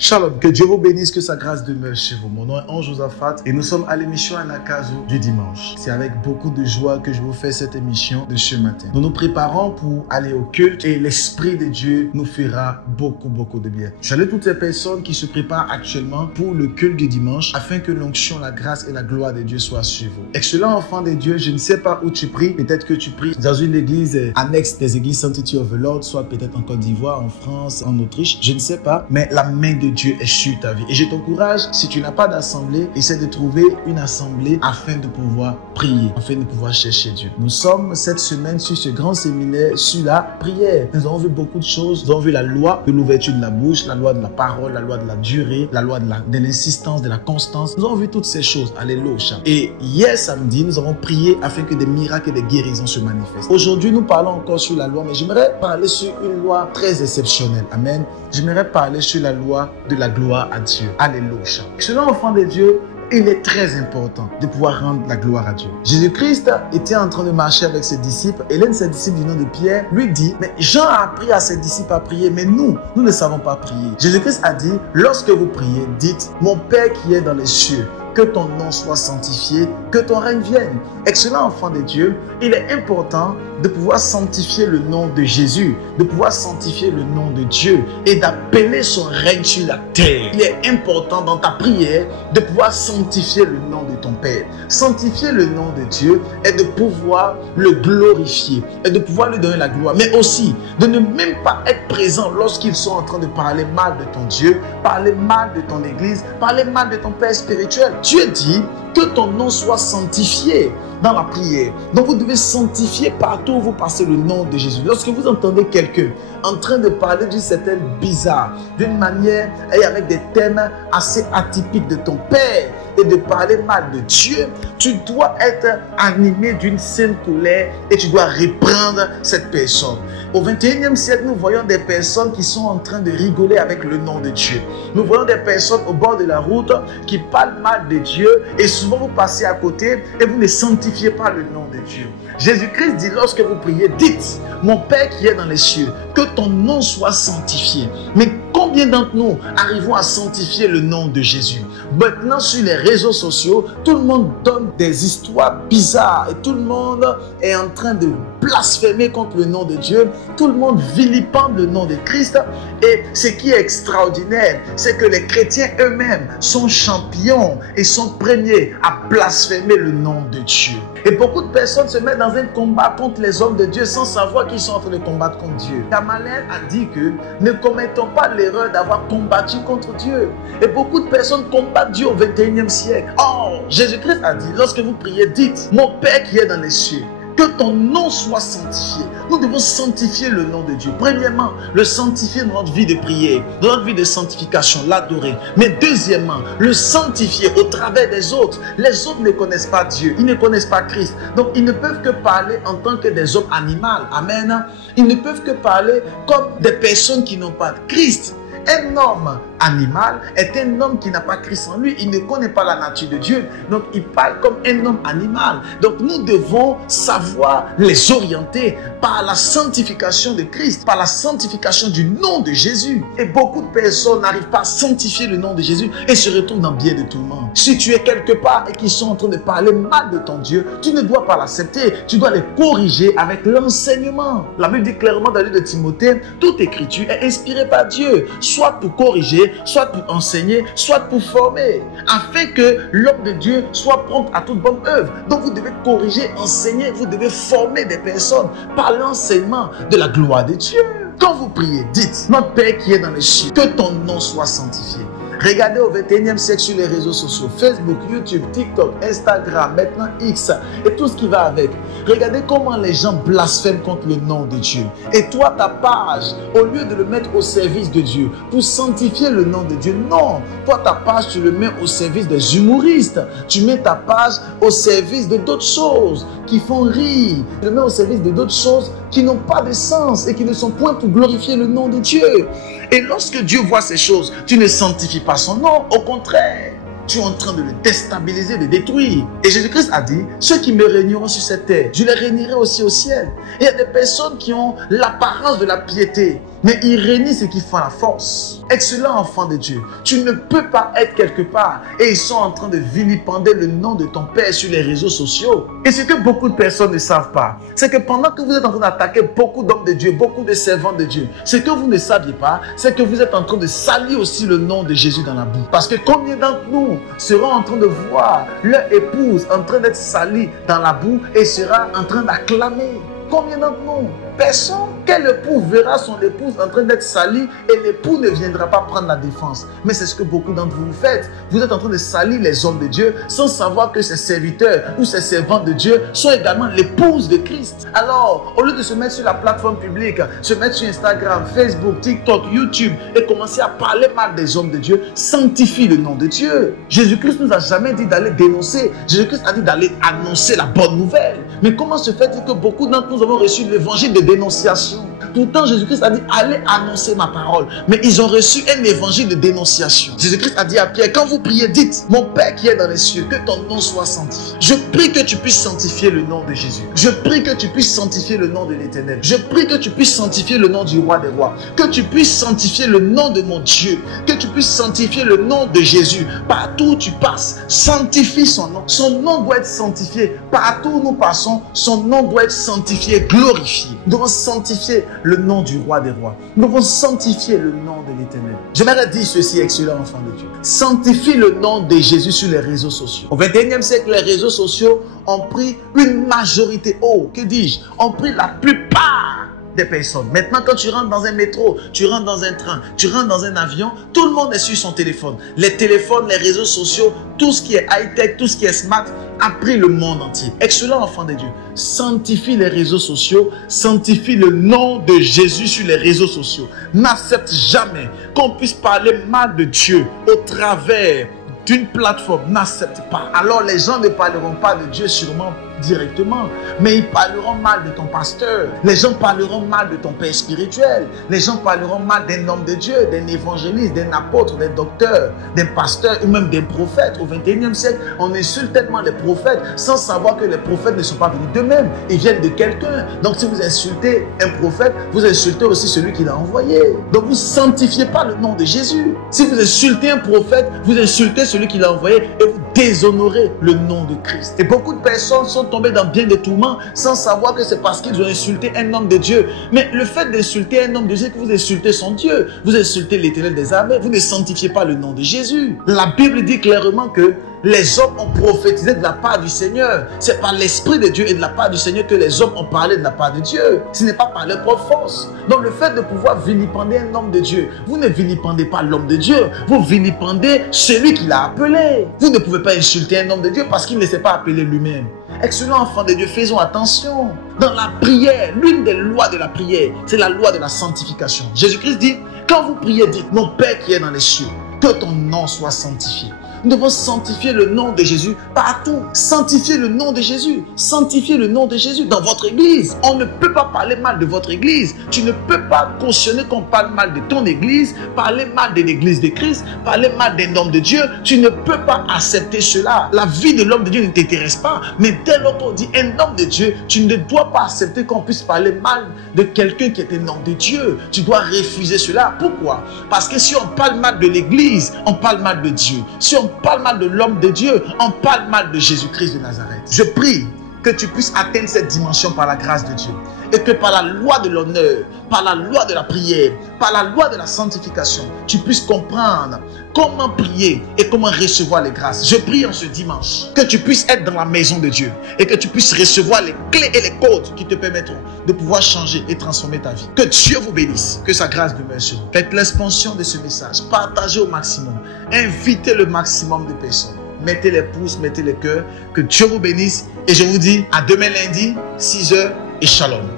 Shalom, que Dieu vous bénisse, que sa grâce demeure chez vous. Mon nom est Ange Josaphat et nous sommes à l'émission Anakazo du dimanche. C'est avec beaucoup de joie que je vous fais cette émission de ce matin. Nous nous préparons pour aller au culte et l'Esprit de Dieu nous fera beaucoup de bien. Je salue toutes ces personnes qui se préparent actuellement pour le culte du dimanche afin que l'onction, la grâce et la gloire de Dieu soient sur vous. Excellent enfant de Dieu, je ne sais pas où tu pries. Peut-être que tu pries dans une église annexe des églises Sanctity of the Lord, soit peut-être en Côte d'Ivoire, en France, en Autriche. Je ne sais pas, mais la main de Dieu est sur ta vie. Et je t'encourage, si tu n'as pas d'assemblée, essaie de trouver une assemblée afin de pouvoir prier, afin de pouvoir chercher Dieu. Nous sommes cette semaine sur ce grand séminaire sur la prière. Nous avons vu beaucoup de choses. Nous avons vu la loi de l'ouverture de la bouche, la loi de la parole, la loi de la durée, la loi de l'insistance, de la constance. Nous avons vu toutes ces choses. Alléluia. Et hier samedi, nous avons prié afin que des miracles et des guérisons se manifestent. Aujourd'hui, nous parlons encore sur la loi, mais j'aimerais parler sur une loi très exceptionnelle. Amen. J'aimerais parler sur la loi de la gloire à Dieu. Alléluia. Selon l'enfant de Dieu, il est très important de pouvoir rendre la gloire à Dieu. Jésus-Christ était en train de marcher avec ses disciples et l'un de ses disciples du nom de Pierre lui dit, mais Jean a appris à ses disciples à prier, mais nous ne savons pas prier. Jésus-Christ a dit, lorsque vous priez, dites, mon Père qui est dans les cieux, que ton nom soit sanctifié, que ton règne vienne. Excellent enfant de Dieu, il est important de pouvoir sanctifier le nom de Jésus, de pouvoir sanctifier le nom de Dieu et d'appeler son règne sur la terre. Il est important dans ta prière de pouvoir sanctifier le nom de ton Père. Sanctifier le nom de Dieu est de pouvoir le glorifier et de pouvoir lui donner la gloire, mais aussi de ne même pas être présent lorsqu'ils sont en train de parler mal de ton Dieu, parler mal de ton église, parler mal de ton Père spirituel. Dieu dit que ton nom soit sanctifié dans la prière. Donc vous devez sanctifier partout où vous passez le nom de Jésus. Lorsque vous entendez quelqu'un en train de parler d'une certaine bizarre, d'une manière et avec des thèmes assez atypiques de ton Père et de parler mal de Dieu, tu dois être animé d'une sainte colère et tu dois reprendre cette personne. Au 21e siècle, nous voyons des personnes qui sont en train de rigoler avec le nom de Dieu. Nous voyons des personnes au bord de la route qui parlent mal de Dieu et souvent vous passez à côté et vous ne sanctifiez pas le nom de Dieu. Jésus-Christ dit, lorsque vous priez, dites, mon Père qui est dans les cieux, que ton nom soit sanctifié. Mais combien d'entre nous arrivons à sanctifier le nom de Jésus? Maintenant, sur les réseaux sociaux, tout le monde donne des histoires bizarres et tout le monde est en train de blasphémer contre le nom de Dieu. Tout le monde vilipende le nom de Christ. Et ce qui est extraordinaire, c'est que les chrétiens eux-mêmes sont champions et sont premiers à blasphémer le nom de Dieu. Et beaucoup de personnes se mettent dans un combat contre les hommes de Dieu sans savoir qu'ils sont en train de combattre contre Dieu. Gamaliel a dit que ne commettons pas l'erreur d'avoir combattu contre Dieu. Et beaucoup de personnes combattent Dieu au 21e siècle. Or, Jésus-Christ a dit, lorsque vous priez, dites, mon Père qui est dans les cieux, que ton nom soit sanctifié. Nous devons sanctifier le nom de Dieu. Premièrement, le sanctifier dans notre vie de prière, dans notre vie de sanctification, l'adorer. Mais deuxièmement, le sanctifier au travers des autres. Les autres ne connaissent pas Dieu, ils ne connaissent pas Christ. Donc, ils ne peuvent que parler en tant que des hommes animaux. Amen. Ils ne peuvent que parler comme des personnes qui n'ont pas de Christ. Un homme animal est un homme qui n'a pas Christ en lui. Il ne connaît pas la nature de Dieu. Donc, il parle comme un homme animal. Donc, nous devons savoir les orienter par la sanctification de Christ, par la sanctification du nom de Jésus. Et beaucoup de personnes n'arrivent pas à sanctifier le nom de Jésus et se retrouvent dans bien de tout le monde. Si tu es quelque part et qu'ils sont en train de parler mal de ton Dieu, tu ne dois pas l'accepter. Tu dois les corriger avec l'enseignement. La Bible dit clairement dans le livre de Timothée, toute écriture est inspirée par Dieu, soit pour corriger, soit pour enseigner, soit pour former, afin que l'homme de Dieu soit prompt à toute bonne œuvre. Donc vous devez corriger, enseigner, vous devez former des personnes par l'enseignement de la gloire de Dieu. Quand vous priez, dites, notre Père qui est dans les cieux, que ton nom soit sanctifié. Regardez au 21e siècle sur les réseaux sociaux, Facebook, YouTube, TikTok, Instagram, maintenant X et tout ce qui va avec. Regardez comment les gens blasphèment contre le nom de Dieu. Et toi, ta page, au lieu de le mettre au service de Dieu, pour sanctifier le nom de Dieu, non. Toi, ta page, tu le mets au service des humoristes. Tu mets ta page au service de d'autres choses qui font rire. Tu le mets au service de d'autres choses qui n'ont pas de sens et qui ne sont point pour glorifier le nom de Dieu. Et lorsque Dieu voit ces choses, tu ne sanctifies pas son nom, au contraire. tu es en train de le déstabiliser, de détruire. Et Jésus-Christ a dit, ceux qui me régneront sur cette terre, je les régnerai aussi au ciel. Et il y a des personnes qui ont l'apparence de la piété, mais ils régnent ce qui font la force. Excellent enfant de Dieu, tu ne peux pas être quelque part et ils sont en train de vilipender le nom de ton Père sur les réseaux sociaux. Et ce que beaucoup de personnes ne savent pas, c'est que pendant que vous êtes en train d'attaquer beaucoup d'hommes de Dieu, beaucoup de servants de Dieu, ce que vous ne saviez pas, c'est que vous êtes en train de salir aussi le nom de Jésus dans la boue. Parce que combien d'entre nous seront en train de voir leur épouse en train d'être salie dans la boue et sera en train d'acclamer? Combien d'entre nous? Personne. Quel époux verra son épouse en train d'être salie et l'époux ne viendra pas prendre la défense? Mais c'est ce que beaucoup d'entre vous faites. Vous êtes en train de salir les hommes de Dieu sans savoir que ces serviteurs ou ces servantes de Dieu sont également l'épouse de Christ. Alors, au lieu de se mettre sur la plateforme publique, se mettre sur Instagram, Facebook, TikTok, YouTube et commencer à parler mal des hommes de Dieu, sanctifie le nom de Dieu. Jésus-Christ nous a jamais dit d'aller dénoncer. Jésus-Christ a dit d'aller annoncer la bonne nouvelle. Mais comment se fait-il que beaucoup d'entre nous avons reçu l'évangile de dénonciation? Pourtant, Jésus-Christ a dit, allez annoncer ma parole. Mais ils ont reçu un évangile de dénonciation. Jésus-Christ a dit à Pierre, quand vous priez, dites, mon Père qui est dans les cieux, que ton nom soit sanctifié. Je prie que tu puisses sanctifier le nom de Jésus. Je prie que tu puisses sanctifier le nom de l'Éternel. Je prie que tu puisses sanctifier le nom du roi des rois. Que tu puisses sanctifier le nom de mon Dieu. Que tu puisses sanctifier le nom de Jésus. Partout où tu passes, sanctifie son nom. Son nom doit être sanctifié. Partout où nous passons, son nom doit être sanctifié, glorifié. Nous devons sanctifier le nom du roi des rois. Nous devons sanctifier le nom de l'Éternel. J'aimerais dire ceci, excellent enfant de Dieu. Sanctifie le nom de Jésus sur les réseaux sociaux. Au 21e siècle, les réseaux sociaux ont pris une majorité, que dis-je, ont pris la plupart des personnes. Maintenant, quand tu rentres dans un métro, tu rentres dans un train, tu rentres dans un avion, tout le monde est sur son téléphone. Les téléphones, les réseaux sociaux, tout ce qui est high-tech, tout ce qui est smart, a pris le monde entier. Excellent enfant de Dieu, sanctifie les réseaux sociaux, sanctifie le nom de Jésus sur les réseaux sociaux. N'accepte jamais qu'on puisse parler mal de Dieu au travers d'une plateforme. N'accepte pas. Alors les gens ne parleront pas de Dieu sûrement directement, mais ils parleront mal de ton pasteur. Les gens parleront mal de ton père spirituel. Les gens parleront mal d'un homme de Dieu, d'un évangéliste, d'un apôtre, d'un docteur, d'un pasteur ou même d'un prophète. Au 21e siècle, on insulte tellement les prophètes sans savoir que les prophètes ne sont pas venus d'eux-mêmes. Ils viennent de quelqu'un. Donc si vous insultez un prophète, vous insultez aussi celui qui l'a envoyé. Donc vous ne sanctifiez pas le nom de Jésus. Si vous insultez un prophète, vous insultez celui qui l'a envoyé et vous déshonorez le nom de Christ. Et beaucoup de personnes sont tombés dans bien des tourments sans savoir que c'est parce qu'ils ont insulté un homme de Dieu. Mais le fait d'insulter un homme de Dieu, c'est que vous insultez son Dieu. Vous insultez l'Éternel des armées. Vous ne sanctifiez pas le nom de Jésus. La Bible dit clairement que les hommes ont prophétisé de la part du Seigneur. C'est par l'Esprit de Dieu et de la part du Seigneur que les hommes ont parlé de la part de Dieu. Ce n'est pas par leur propre force. Donc le fait de pouvoir vilipender un homme de Dieu, vous ne vilipendez pas l'homme de Dieu, vous vilipendez celui qui l'a appelé. Vous ne pouvez pas insulter un homme de Dieu parce qu'il ne s'est pas appelé lui-même. Excellent enfant de Dieu, faisons attention. Dans la prière, l'une des lois de la prière, c'est la loi de la sanctification. Jésus-Christ dit, quand vous priez, dites, mon Père qui est dans les cieux, que ton nom soit sanctifié. Nous devons sanctifier le nom de Jésus partout. Sanctifier le nom de Jésus. Sanctifier le nom de Jésus dans votre église. On ne peut pas parler mal de votre église. Tu ne peux pas cautionner qu'on parle mal de ton église, parler mal de l'église de Christ, parler mal d'un homme de Dieu. Tu ne peux pas accepter cela. La vie de l'homme de Dieu ne t'intéresse pas. Mais dès lors qu'on dit un homme de Dieu, tu ne dois pas accepter qu'on puisse parler mal de quelqu'un qui est un homme de Dieu. Tu dois refuser cela. Pourquoi? Parce que si on parle mal de l'église, on parle mal de Dieu. Si on parle mal de l'homme de Dieu, on parle mal de Jésus-Christ de Nazareth. Je prie que tu puisses atteindre cette dimension par la grâce de Dieu. Et que par la loi de l'honneur, par la loi de la prière, par la loi de la sanctification, tu puisses comprendre comment prier et comment recevoir les grâces. Je prie en ce dimanche que tu puisses être dans la maison de Dieu et que tu puisses recevoir les clés et les codes qui te permettront de pouvoir changer et transformer ta vie. Que Dieu vous bénisse, que sa grâce demeure sur vous. Faites l'expansion de ce message, partagez au maximum, invitez le maximum de personnes. Mettez les pouces, mettez les cœurs. Que Dieu vous bénisse. Et je vous dis à demain lundi, 6 h et shalom.